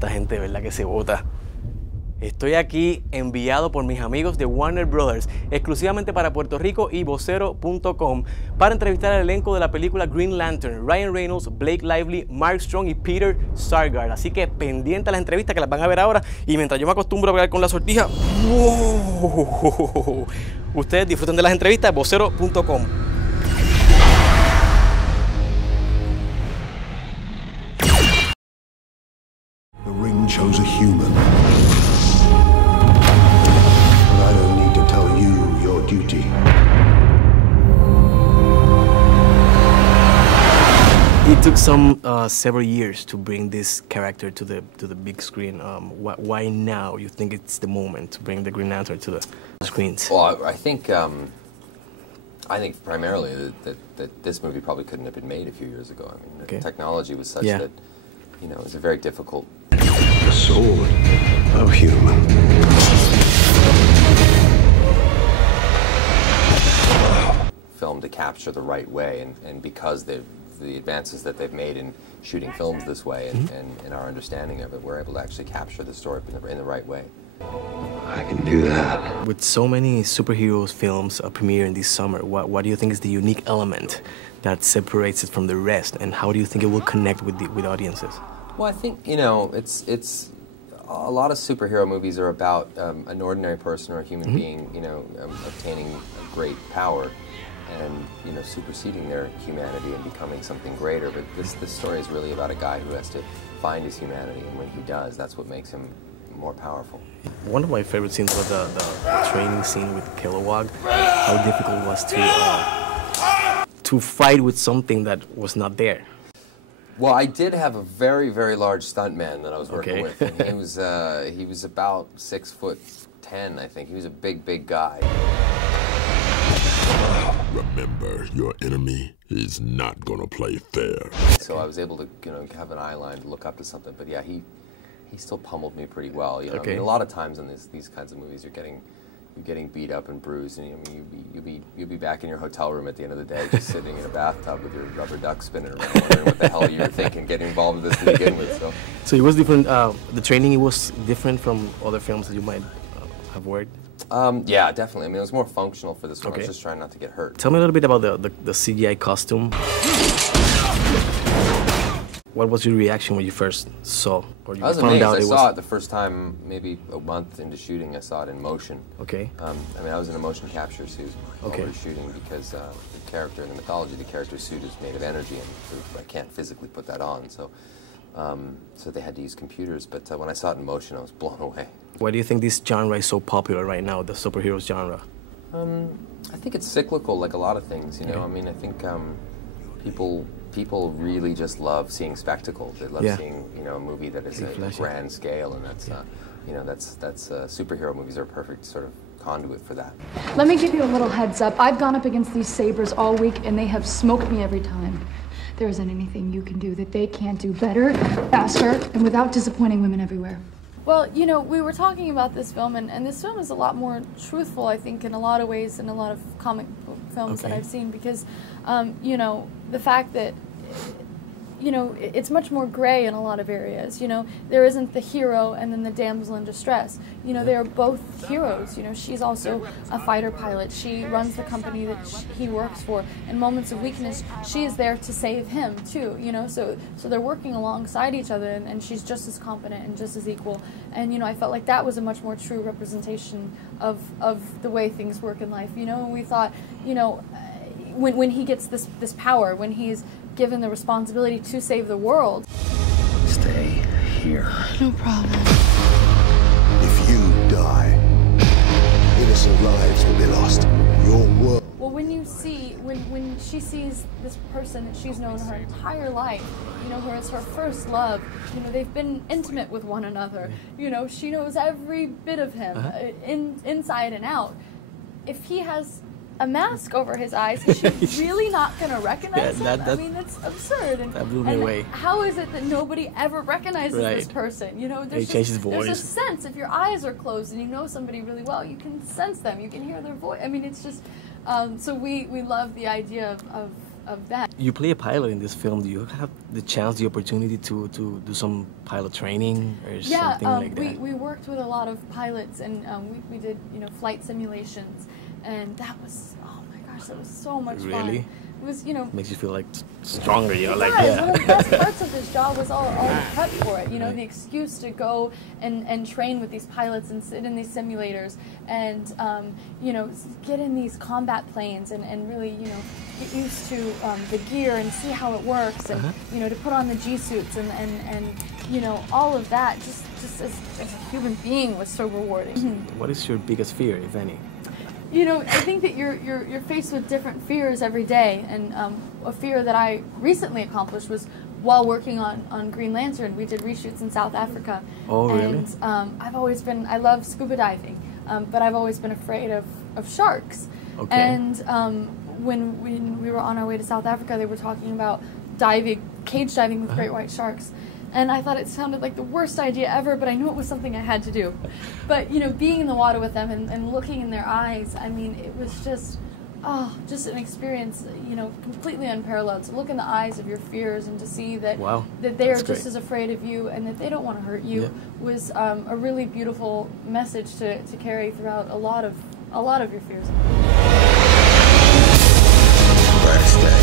esta gente, ¿verdad? Que se vota. Estoy aquí enviado por mis amigos de Warner Brothers, exclusivamente para Puerto Rico y Vocero.com, para entrevistar al elenco de la película Green Lantern, Ryan Reynolds, Blake Lively, Mark Strong y Peter Sarsgaard. Así que pendiente a las entrevistas que las van a ver ahora, y mientras yo me acostumbro a hablar con la sortija, ¡wow! Ustedes disfruten de las entrevistas de Vocero.com. The ring chose a human. But I don't need to tell you your duty. It took several years to bring this character to the big screen. Why now? You think it's the moment to bring the Green Lantern to the screens? Well, I think primarily that this movie probably couldn't have been made a few years ago. I mean, the technology was such that, you know, it was a very difficult. The sword of human. Film to capture the right way, and because the advances that they've made in shooting films this way and our understanding of it, we're able to actually capture the story in the right way. I can do that. With so many superheroes films premiering this summer, what do you think is the unique element that separates it from the rest, and how do you think it will connect with audiences? Well, I think, you know, it's a lot of superhero movies are about an ordinary person or a human being, you know, obtaining great power and, you know, superseding their humanity and becoming something greater. But this story is really about a guy who has to find his humanity, and when he does, that's what makes him more powerful. One of my favorite scenes was the training scene with Kilowog. How difficult it was to fight with something that was not there. Well, I did have a very, very large stuntman that I was working with, and he was about 6'10", I think. He was a big, big guy. Remember, your enemy is not gonna play fair. So I was able to, you know, have an eye line to look up to something. But yeah, he still pummeled me pretty well. You know, I mean, a lot of times in these kinds of movies, you're getting beat up and bruised, and I mean, you'll be back in your hotel room at the end of the day, just sitting in a bathtub with your rubber duck spinning around, wondering what the hell you were thinking getting involved with this to begin with. So it was different. The training, it was different from other films that you might have worked. Yeah, definitely. I mean, it was more functional for this one. I was just trying not to get hurt. Tell me a little bit about the CGI costume. What was your reaction when you first saw, or you I was found amazed. out I it saw was... it the first time, maybe a month into shooting. I saw it in motion. Okay. I mean, I was in a motion capture suit while we were shooting, because the character in the mythology, the character's suit is made of energy, and I can't physically put that on. So, so they had to use computers. But when I saw it in motion, I was blown away. Why do you think this genre is so popular right now, the superheroes genre? I think it's cyclical, like a lot of things. You know, I mean, I think people really just love seeing spectacle. They love seeing, you know, a movie that is a grand scale, and that's you know, that's superhero movies are a perfect sort of conduit for that. Let me give you a little heads up. I've gone up against these sabers all week, and they have smoked me every time. There isn't anything you can do that they can't do better, faster, and without disappointing women everywhere. Well, you know, we were talking about this film, and this film is a lot more truthful, I think, in a lot of ways than a lot of comic book films that I've seen, because, you know, the fact that, you know, it's much more gray in a lot of areas. You know, there isn't the hero and then the damsel in distress. You know, they are both heroes. You know, she's also a fighter pilot. She runs the company that he works for. In moments of weakness, she is there to save him too. You know, so they're working alongside each other, and she's just as competent and just as equal. And you know, I felt like that was a much more true representation of the way things work in life. You know, and we thought, you know, when he gets this power, when he's given the responsibility to save the world. Stay here. No problem. If you die, innocent lives will be lost. Your world. Well, when she sees this person that she's known her entire life, you know, her as her first love, you know, they've been intimate with one another. You know, she knows every bit of him, inside and out. If he has a mask over his eyes, is she really not going to recognize him? I mean, that's absurd. And, that blew me away. How is it that nobody ever recognizes this person? You know, there's a sense, if your eyes are closed and you know somebody really well, you can sense them, you can hear their voice. I mean, it's just, so we love the idea of of them. You play a pilot in this film. Do you have the chance, the opportunity to do some pilot training or something like that? We worked with a lot of pilots, and we did, you know, flight simulations, and that was, oh my gosh, that was so much fun. Really? It was, you know, Makes you feel like stronger, you know, like one of the best parts of this job was all the prep for it. You know, the excuse to go and train with these pilots and sit in these simulators and you know, get in these combat planes and really, you know, get used to the gear and see how it works and you know, to put on the G suits and you know, all of that just as a human being was so rewarding. What is your biggest fear, if any? You know, I think that you're faced with different fears every day, and a fear that I recently accomplished was while working on Green Lantern. We did reshoots in South Africa. Oh, really? And I love scuba diving, but I've always been afraid of sharks. Okay. And when we were on our way to South Africa, they were talking about cage diving with great white sharks. And I thought it sounded like the worst idea ever, but I knew it was something I had to do. But, you know, being in the water with them and looking in their eyes, I mean, it was just an experience, you know, completely unparalleled. To look in the eyes of your fears and to see that that they are just as afraid of you and that they don't want to hurt you was a really beautiful message to carry throughout a lot of your fears. Backstage.